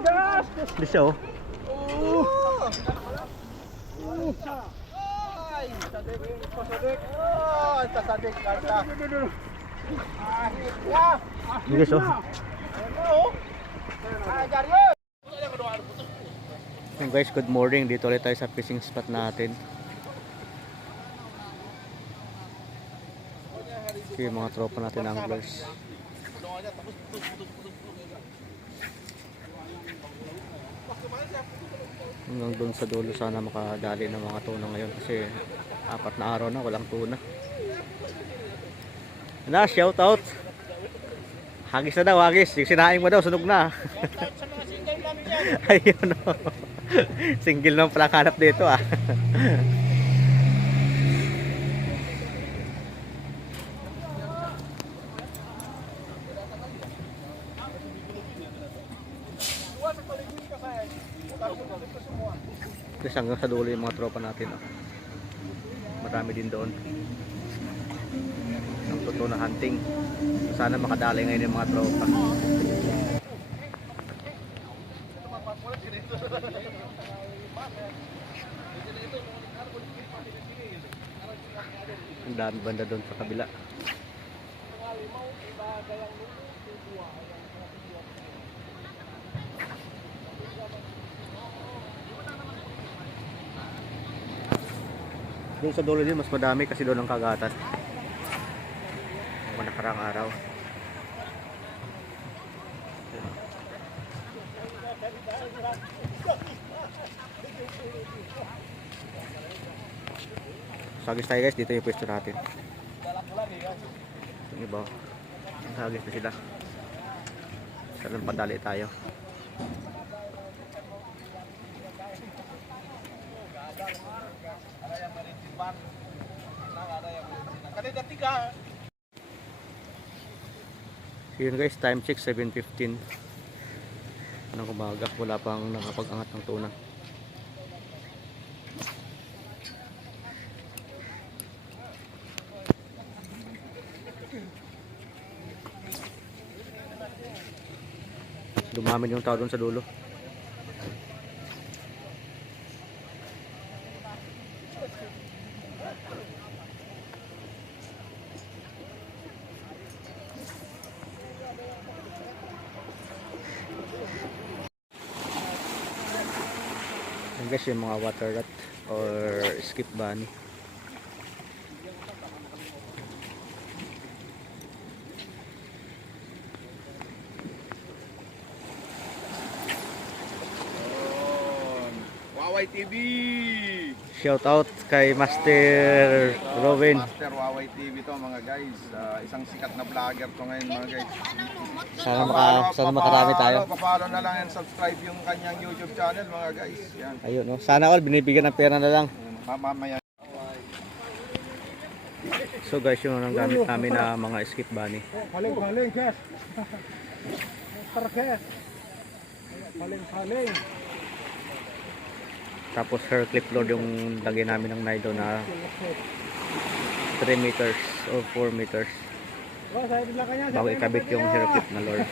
Hindi siya oh. Hindi guys oh. So guys, good morning. Dito ulit tayo sa fishing spot natin. So yung mga tropa natin anglers. Hanggang doon sa dulo sana makadali ng mga tuna ngayon kasi 4 na araw na walang tuna. Na, shout out. Hagis na daw, hagis. Yung sinaing mo daw, sunog na. Ayun o. Single naman pala hanap dito ah. Tapos hanggang sa dulo yung mga tropa natin oh. Marami din doon ang totoo na hunting. Sana makadali ngayon yung mga tropa. Ang dami banda doon sa kabila. Doon sa dulo din mas madami kasi doon ang kagatan. Mga nakarang araw. Sagis tayo guys, dito yung pwesto natin. Yung iba, sagis na sila. Saan padali tayo. So yun guys, time check 7:15 ng umaga. Wala pang nakapag-angat ng tuna. Dumamin yung tao doon sa dulo. Yan guys yung mga water rat or skip bunny. Waway TV. Shout out kay Master Robin. Master Waway TV to mga guys. Isang sikat na vlogger to ngayon mga guys. Sana makarami tayo. Papalo na lang and subscribe yung kanyang YouTube channel mga guys. Yan. Ayun no. Sana all binibigyan ng pera na lang. Mamaya. So guys, yung ang gamit namin na mga skip bunny. Paling guys. Perfect. Paling. Tapos hair clip load yung lagay namin ng nylon na 3 meters o 4 meters bago ikabit yung hair clip na lure.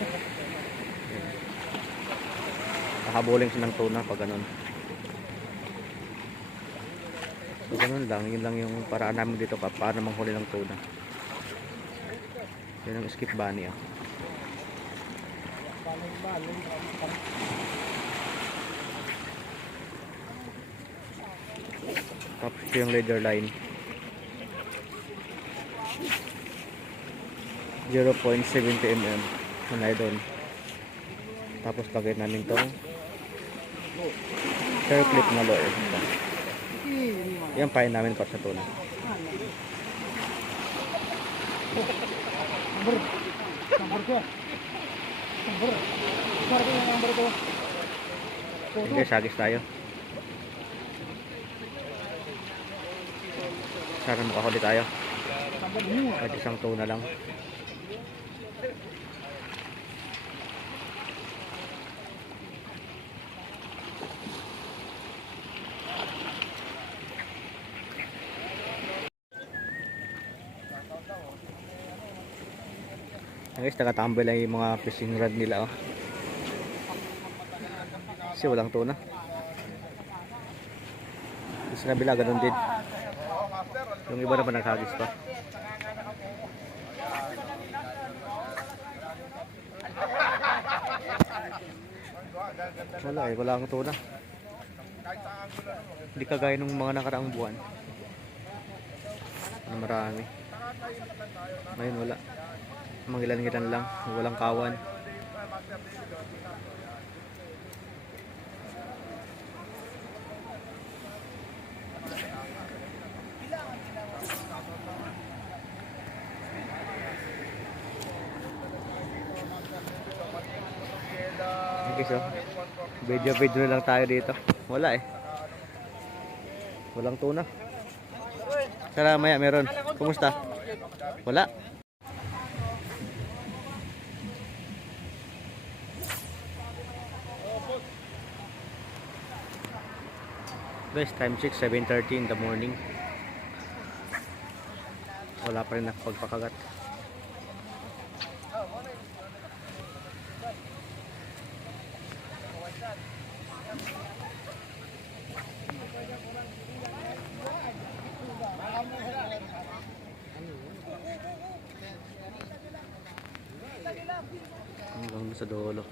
Nakabuling siya ng tuna pag ganun. So ganun lang, yun lang yung paraan namin dito paano manghuli ng tuna. Yun ang skip bunny ah. Tapos ito yung leader line 0.70 mm na doon. Tapos lagay namin tong hair clip na lure. Yan pain namin para sa tuna. Okay, sagis tayo. Sana makahuli tayo. At isang tuna lang. Guys, nakatambay lang yung mga fishing rod nila oh. Kasi walang tuna. Sa kabila, ganun din. Yung iba naman naghagis pa. Wala eh, wala akong tuna. Hindi kagaya nung mga nakaraang buwan. Marami. Ngayon wala. Mga ilan-ilan lang. Walang kawan. Okay, so video na lang tayo dito. Wala eh. Walang tuna. Sana maya meron. Kumusta? Wala. Guys, time check 7:30 in the morning. Wala pa rin nakapagpakagat. Hanggang sa dulo.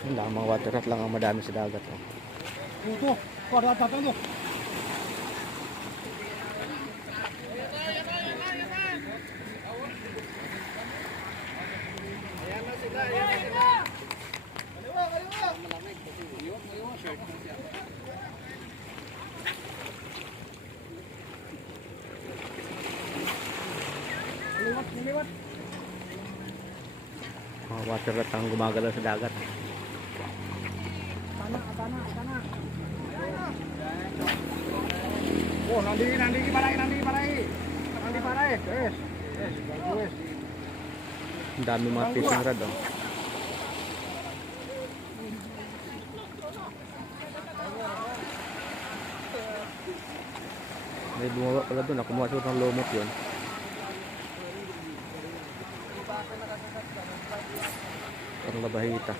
Yung lang, mga water rat lang ang madami sa dagat. Oh. Ito, para tatalo. Mga water rat ang gumagalaw sa dagat. Oh, nandigi parai. Yes. Bagus. Ang dami mga fishing rod. Oh. May bumaba pala doon. Kumuha siya ng lumot yun. Parang labahita.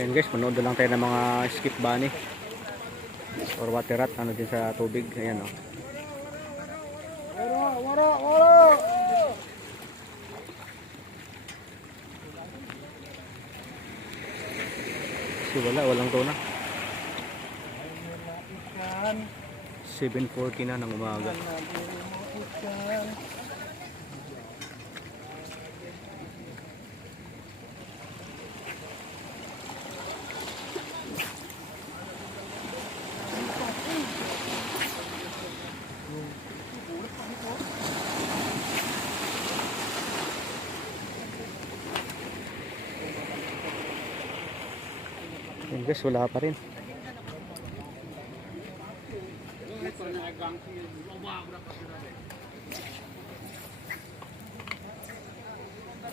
Ayan guys, manood lang tayo ng mga skip bunny or water rat, ano din sa tubig. Ayan oh. Wara. So walang tuna. 7:40 na ng umaga. Ayan guys, wala pa rin.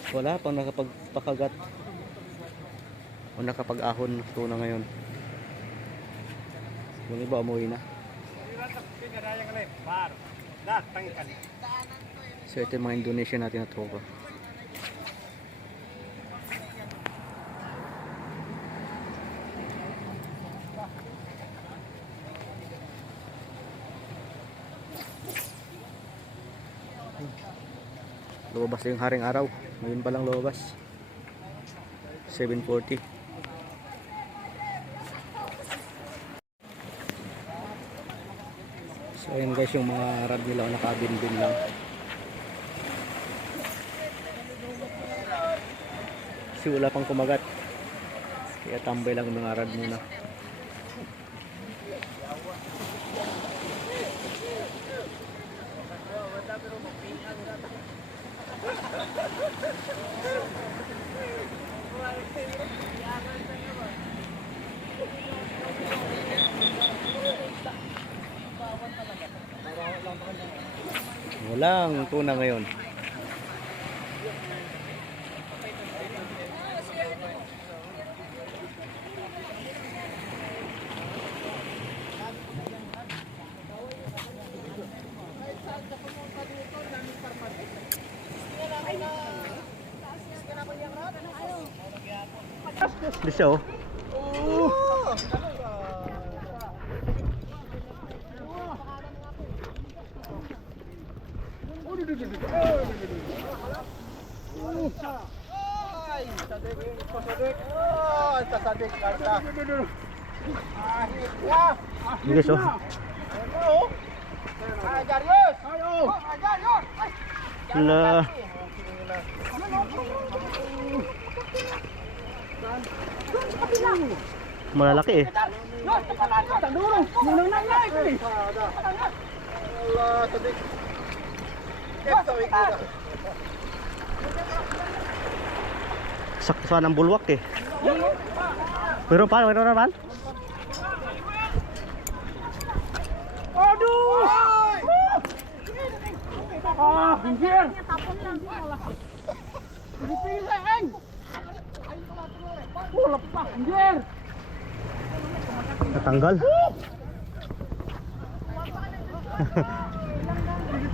Wala pang nakapagpakagat o nakapag-ahon tuna ngayon. Yung iba umuwi na. So ito yung mga Indonesia natin na tropa. Lumabas na yung haring araw. Ngayon pa lang lumabas. 7:40. So ayun guys, yung mga rad nila nakabinbin lang. Kasi wala pang kumagat. Kaya tambay lang mga rad muna. Walang tuna ngayon. Di siya oh. Ini guys oh. Lah. Malalaki eh. Sakto ng bulwak eh. Pero paano naman? Aduh! Ah, pinggir! Dipiling! Lepas, pinggir! Natanggal.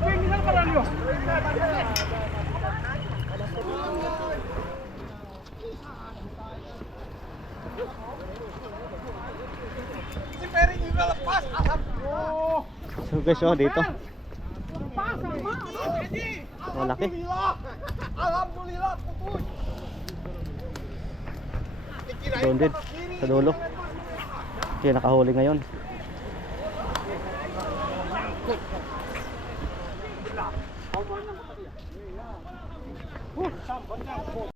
Pinggir pala niyo! Si Pering juga lepas, alhamdulillah. So guys oh, dito. Malaki. Alhamdulillah, putus. Doon din, sa dulo. Kaya nakahuli ngayon.